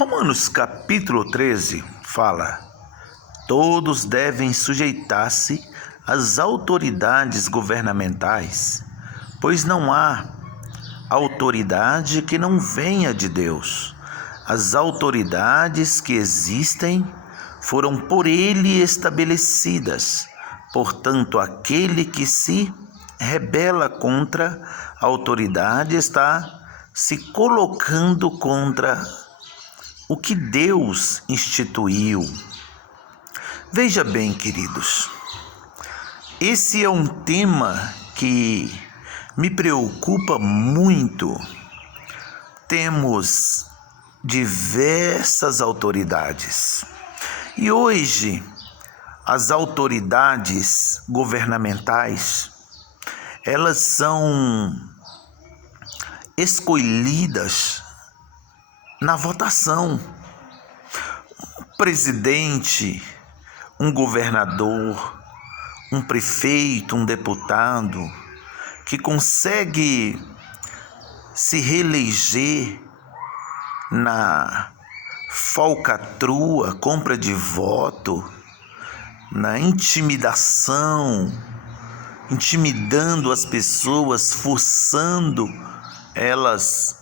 Romanos capítulo 13 fala: todos devem sujeitar-se às autoridades governamentais, pois não há autoridade que não venha de Deus. As autoridades que existem foram por Ele estabelecidas. Portanto, aquele que se rebela contra a autoridade está se colocando contra o que Deus instituiu. Veja bem, queridos, esse é um tema que me preocupa muito. Temos diversas autoridades e hoje as autoridades governamentais, elas são escolhidas na votação. Um presidente, um governador, um prefeito, um deputado que consegue se reeleger na falcatrua, compra de voto, na intimidação, intimidando as pessoas, forçando elas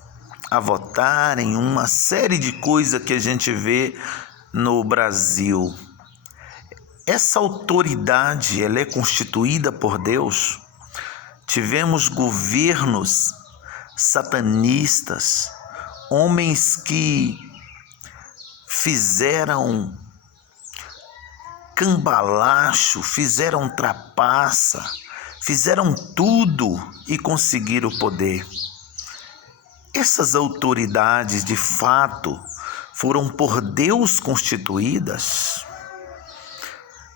a votarem, uma série de coisas que a gente vê no Brasil. Essa autoridade, ela é constituída por Deus. Tivemos governos satanistas, homens que fizeram cambalacho, fizeram trapaça, fizeram tudo e conseguiram o poder. Essas autoridades, de fato, foram por Deus constituídas?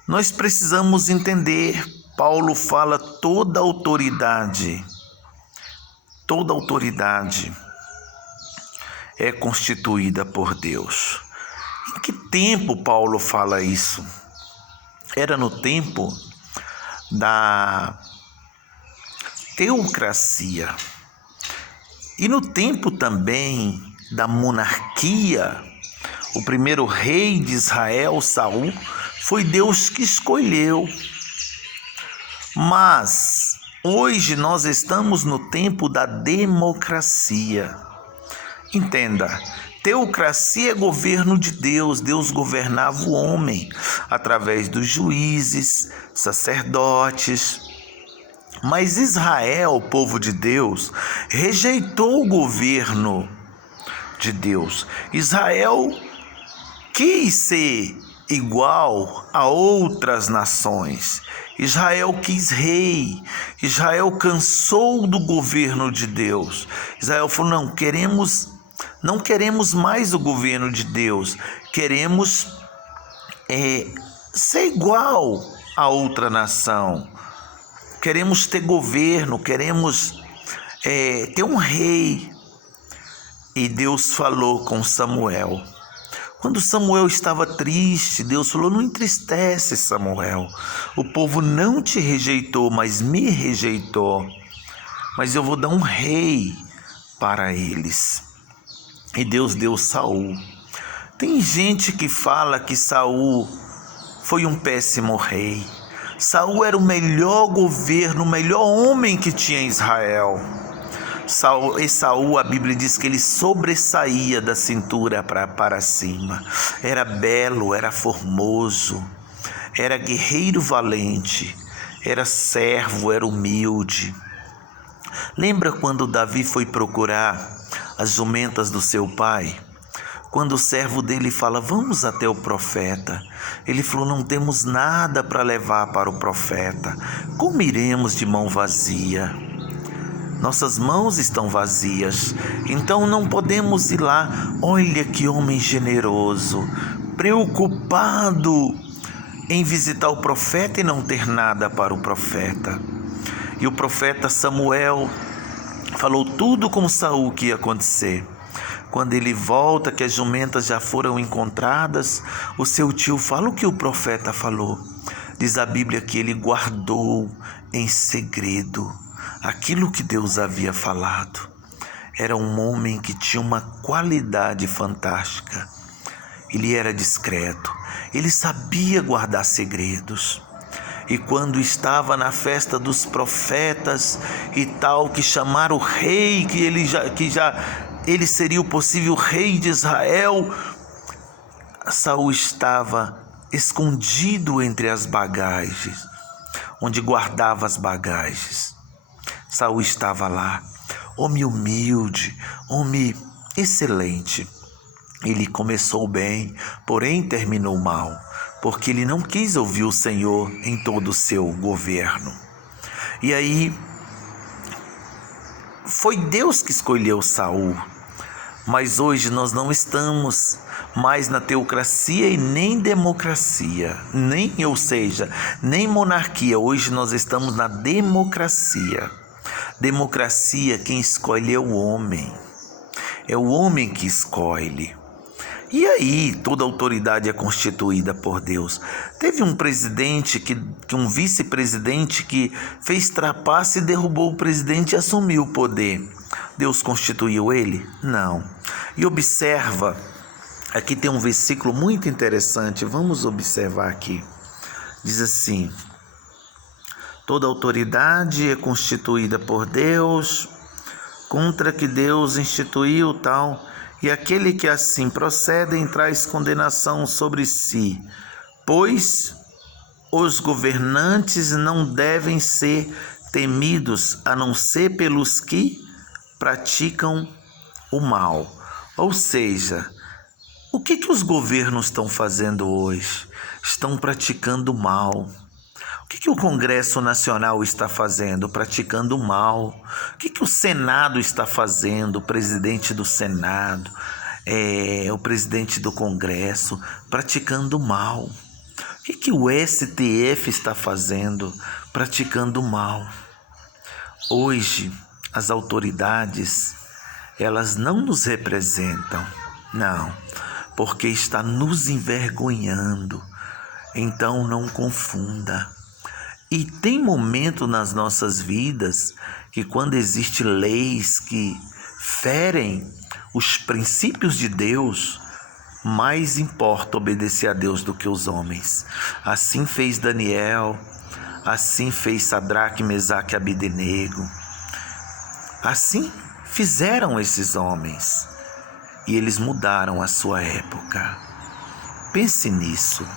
Nós precisamos entender. Paulo fala toda autoridade é constituída por Deus. Em que tempo Paulo fala isso? Era no tempo da teocracia e no tempo também da monarquia. O primeiro rei de Israel, Saul, foi Deus que escolheu. Mas hoje nós estamos no tempo da democracia. Entenda, teocracia é governo de Deus. Deus governava o homem através dos juízes, sacerdotes. Mas Israel, o povo de Deus, rejeitou o governo de Deus. Israel quis ser igual a outras nações. Israel quis rei. Israel cansou do governo de Deus. Israel falou: não queremos mais o governo de Deus. Queremos ser igual a outra nação. Queremos ter governo, queremos ter um rei. E Deus falou com Samuel. Quando Samuel estava triste, Deus falou: não entristece, Samuel. O povo não te rejeitou, mas me rejeitou. Mas eu vou dar um rei para eles. E Deus deu Saul. Tem gente que fala que Saul foi um péssimo rei. Saul era o melhor governo, o melhor homem que tinha em Israel. Saul, a Bíblia diz que ele sobressaía da cintura para cima. Era belo, era formoso, era guerreiro valente, era servo, era humilde. Lembra quando Davi foi procurar as jumentas do seu pai? Quando o servo dele fala: vamos até o profeta. Ele falou: não temos nada para levar para o profeta. Como iremos de mão vazia? Nossas mãos estão vazias, então não podemos ir lá. Olha que homem generoso, preocupado em visitar o profeta e não ter nada para o profeta. E o profeta Samuel falou tudo com Saul que ia acontecer. Quando ele volta, que as jumentas já foram encontradas, o seu tio fala o que o profeta falou. Diz a Bíblia que ele guardou em segredo aquilo que Deus havia falado. era um homem que tinha uma qualidade fantástica. Ele era discreto, ele sabia guardar segredos. E quando estava na festa dos profetas e tal, que chamaram o rei, que ele seria o possível rei de Israel, Saul estava escondido entre as bagagens, onde guardava as bagagens. Saul estava lá, homem humilde, homem excelente. Ele começou bem, porém terminou mal, porque ele não quis ouvir o Senhor em todo o seu governo. E aí, foi Deus que escolheu Saul, mas hoje nós não estamos mais na teocracia e nem democracia, nem monarquia. Hoje nós estamos na democracia. Democracia, quem escolhe é o homem. É o homem que escolhe. E aí, toda autoridade é constituída por Deus. Teve um presidente, um vice-presidente que fez trapaça e derrubou o presidente e assumiu o poder. Deus constituiu ele? Não. E observa, aqui tem um versículo muito interessante, vamos observar aqui. Diz assim: toda autoridade é constituída por Deus, contra que Deus instituiu tal. E aquele que assim procede traz condenação sobre si, pois os governantes não devem ser temidos, a não ser pelos que praticam o mal. Ou seja, o que os governos estão fazendo hoje? Estão praticando o mal. O que o Congresso Nacional está fazendo? Praticando o mal. O que o Senado está fazendo? O presidente do Senado, o presidente do Congresso, praticando o mal. O que o STF está fazendo? Praticando o mal. Hoje, as autoridades, elas não nos representam, não, porque está nos envergonhando. Então não confunda. E tem momento nas nossas vidas que quando existem leis que ferem os princípios de Deus, mais importa obedecer a Deus do que os homens. Assim fez Daniel, assim fez Sadraque, Mesaque e Abdenego. Assim fizeram esses homens e eles mudaram a sua época. Pense nisso.